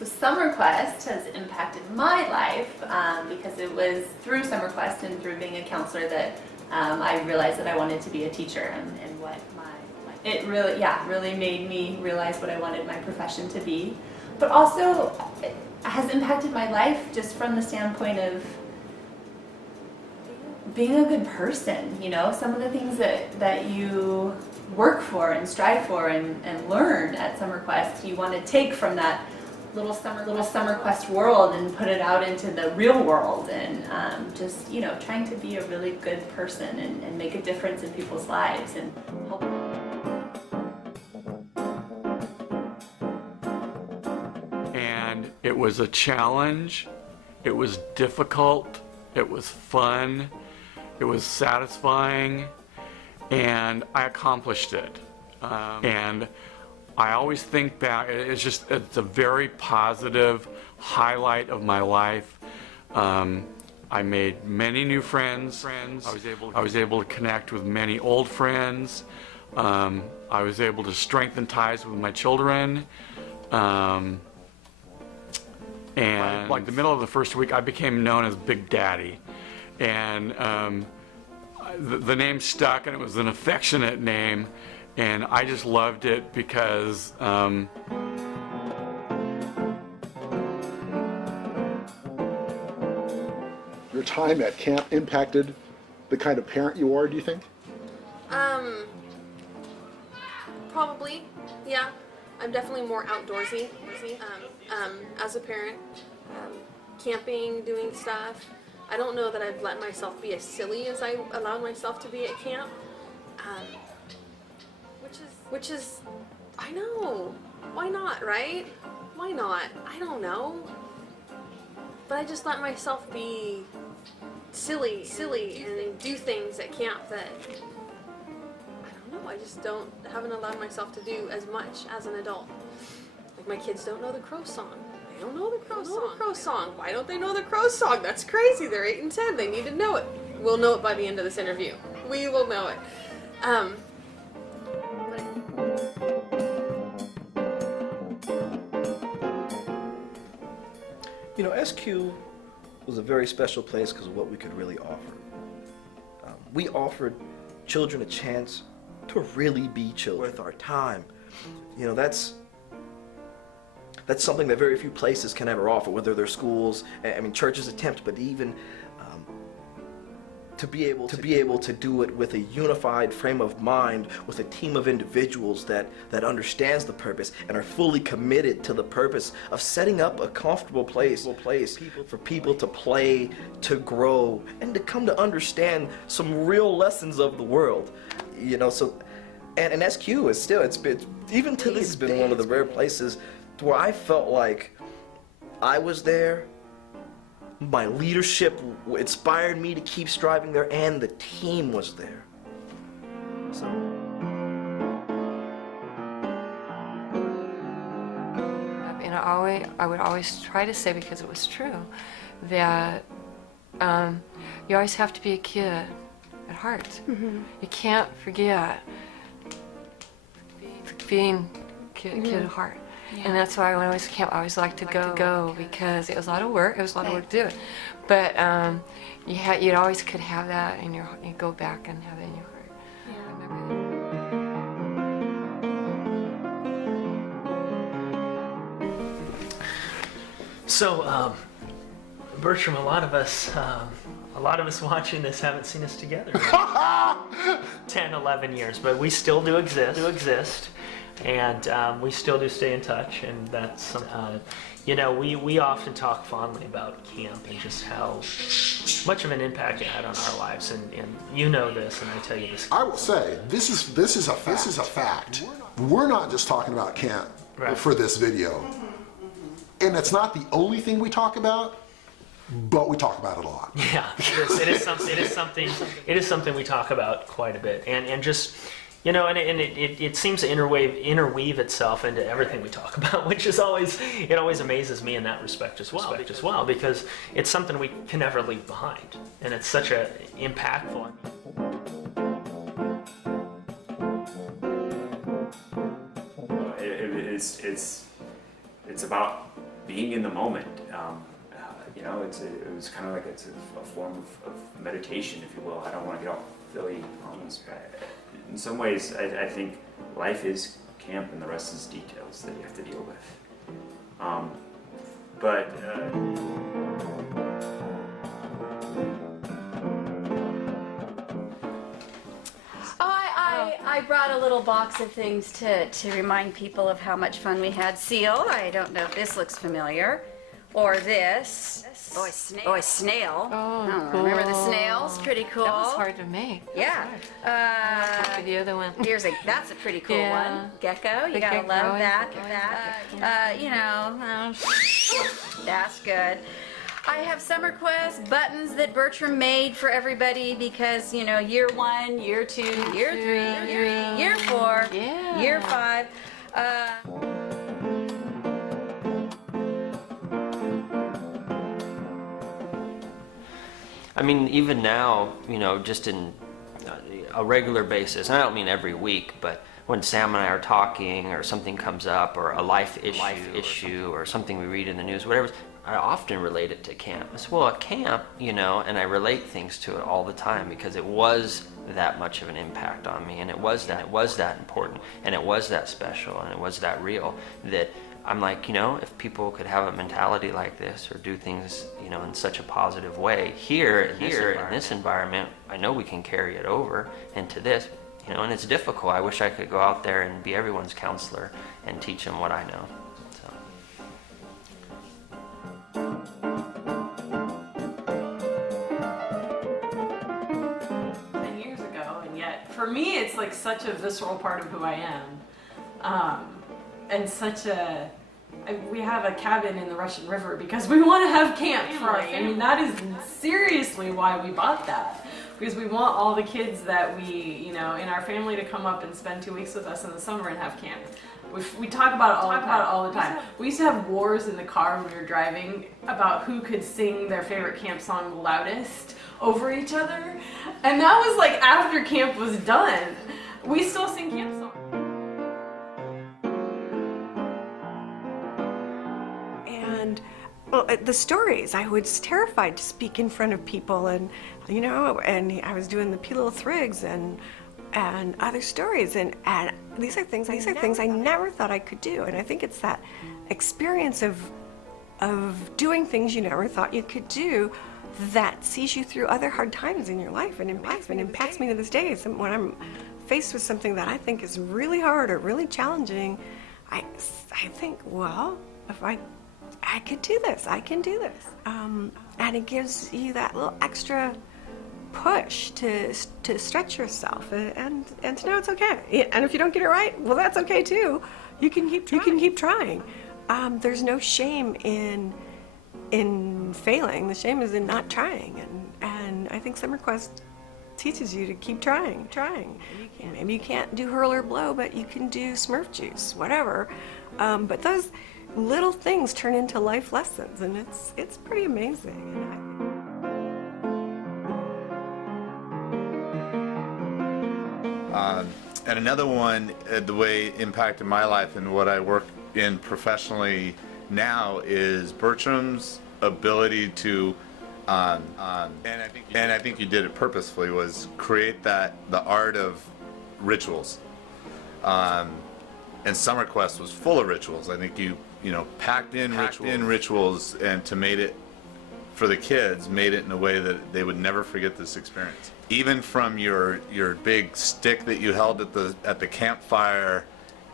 So SummerQuest has impacted my life because it was through SummerQuest and through being a counselor that I realized that I wanted to be a teacher, and what it really made me realize what I wanted my profession to be. But also it has impacted my life just from the standpoint of being a good person, you know, some of the things that you work for and strive for and learn at SummerQuest, you want to take from that little SummerQuest world and put it out into the real world, and just, you know, trying to be a really good person and make a difference in people's lives and help. And it was a challenge, it was difficult, it was fun, it was satisfying, and I accomplished it. And I always think back, it's a very positive highlight of my life. I made many new friends. I was able to connect with many old friends. I was able to strengthen ties with my children. And like the middle of the first week, I became known as Big Daddy. And the name stuck, and it was an affectionate name, and I just loved it because your time at camp impacted the kind of parent you are, do you think? Probably, yeah. I'm definitely more outdoorsy as a parent. Camping, doing stuff. I don't know that I've let myself be as silly as I allowed myself to be at camp. Which is, I know, why not, right? Why not? I don't know. But I just let myself be silly and do things at camp that, I don't know, I just haven't allowed myself to do as much as an adult. Like, my kids don't know the Crow song. They don't know the Crow song. Why don't they know the Crow song? That's crazy. They're 8 and 10. They need to know it. We'll know it by the end of this interview. We will know it. You know, SQ was a very special place because of what we could really offer. We offered children a chance to really be children with our time. You know, that's something that very few places can ever offer, whether they're schools, I mean, churches attempt, but even to be able to do it with a unified frame of mind, with a team of individuals that understands the purpose and are fully committed to the purpose of setting up a comfortable place for people to play, to grow, and to come to understand some real lessons of the world. You know, so and SQ is still, it's been, even to this day, it's been one of the rare places where I felt like I was there, my leadership inspired me to keep striving there, and the team was there. So. And I would always try to say, because it was true, that you always have to be a kid at heart. Mm-hmm. You can't forget being kid at heart. Yeah. And that's why when I was at camp, I always liked to go because it was a lot of work. It was a lot of work to do it. But you always could have that in your heart. You go back and have it in your heart. Yeah. I remember that. So, Bertram, a lot of us watching this haven't seen us together in 10, 11 years, but we still do exist. And we still do stay in touch, and that's something you know, we often talk fondly about camp and just how much of an impact it had on our lives, and you know this, and I tell you this. I will say, this is a fact. We're not just talking about camp for this video. And it's not the only thing we talk about, but we talk about it a lot. Yeah, it is something we talk about quite a bit, and just, you know, and it seems to interweave itself into everything we talk about, which is always amazes me in that respect as well, because it's something we can never leave behind, and it's such a impactful. It's about being in the moment. You know, it was kind of like it's a form of meditation, if you will. I don't want to get all Philly on this, but in some ways, I think life is camp and the rest is details that you have to deal with. I brought a little box of things to remind people of how much fun we had. Seal, I don't know if this looks familiar. Or this. Oh, a snail. Oh, Oh, remember the snails? Pretty cool. That was hard to make. Yeah. The other one. That's a pretty cool Yeah. one. Gecko, you The gotta gecko, love that. yeah. You know, that's good. I have Summer Quest buttons that Bertram made for everybody because, you know, year 1, year 2, year 3, year 4, Yeah. year 5. I mean, even now, you know, just in a regular basis, and I don't mean every week, but when Sam and I are talking or something comes up or a life issue or something we read in the news, whatever, I often relate it to camp. I say, well, at camp, you know, and I relate things to it all the time because it was that much of an impact on me, and it was that important, and it was that special, and it was that real, that I'm like, you know, if people could have a mentality like this or do things, you know, in such a positive way here in this environment, I know we can carry it over into this, you know, and it's difficult. I wish I could go out there and be everyone's counselor and teach them what I know. Years ago, and yet for me it's like such a visceral part of who I am, and such a we have a cabin in the Russian River because we want to have camp for our family. I mean, that is seriously why we bought that, because we want all the kids that we, you know, in our family to come up and spend 2 weeks with us in the summer and have camp. We talk about it all the time. We used to have wars in the car when we were driving about who could sing their favorite camp song the loudest over each other. And that was like after camp was done. We still sing camp songs. And well, the stories, I was terrified to speak in front of people, and you know, and I was doing the P. Little Thrigs and other stories, and these are things I never thought I could do. And I think it's that experience of doing things you never thought you could do that sees you through other hard times in your life and impacts me to this day. So when I'm faced with something that I think is really hard or really challenging, I think, well, if I could do this, I can do this. And it gives you that little extra push to stretch yourself and to know it's okay. And if you don't get it right, well, that's okay too. You can keep trying. There's no shame in failing. The shame is in not trying. And I think Summer Quest teaches you to keep trying. Maybe you can't do hurl or blow, but you can do Smurf juice, whatever. But those little things turn into life lessons, and it's pretty amazing. And another one, the way it impacted my life and what I work in professionally now is Bertram's ability to, and I think you did it purposefully, was create the art of rituals. And Summer Quest was full of rituals. I think you packed in rituals and to made it for the kids, made it in a way that they would never forget this experience. Even from your big stick that you held at the campfire,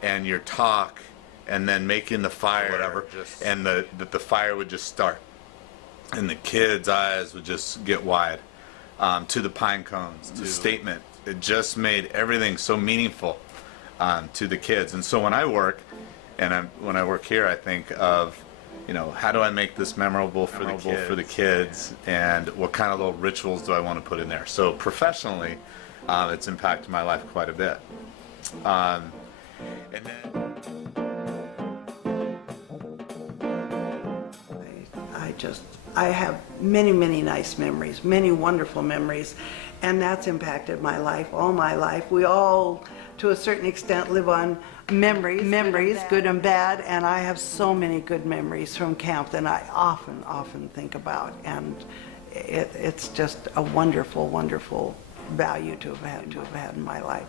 and your talk, and then making the fire, whatever, and that the fire would just start, and the kids' eyes would just get wide, to the pine cones, to the statement. It just made everything so meaningful to the kids. And so when I work here, I think of, how do I make this memorable for the kids, and what kind of little rituals do I want to put in there? So professionally, it's impacted my life quite a bit. And then I have many, many nice memories, many wonderful memories, and that's impacted my life, all my life. We all, to a certain extent, live on memories, good and bad, and I have so many good memories from camp that I often think about, and it's just a wonderful, wonderful value to have had in my life.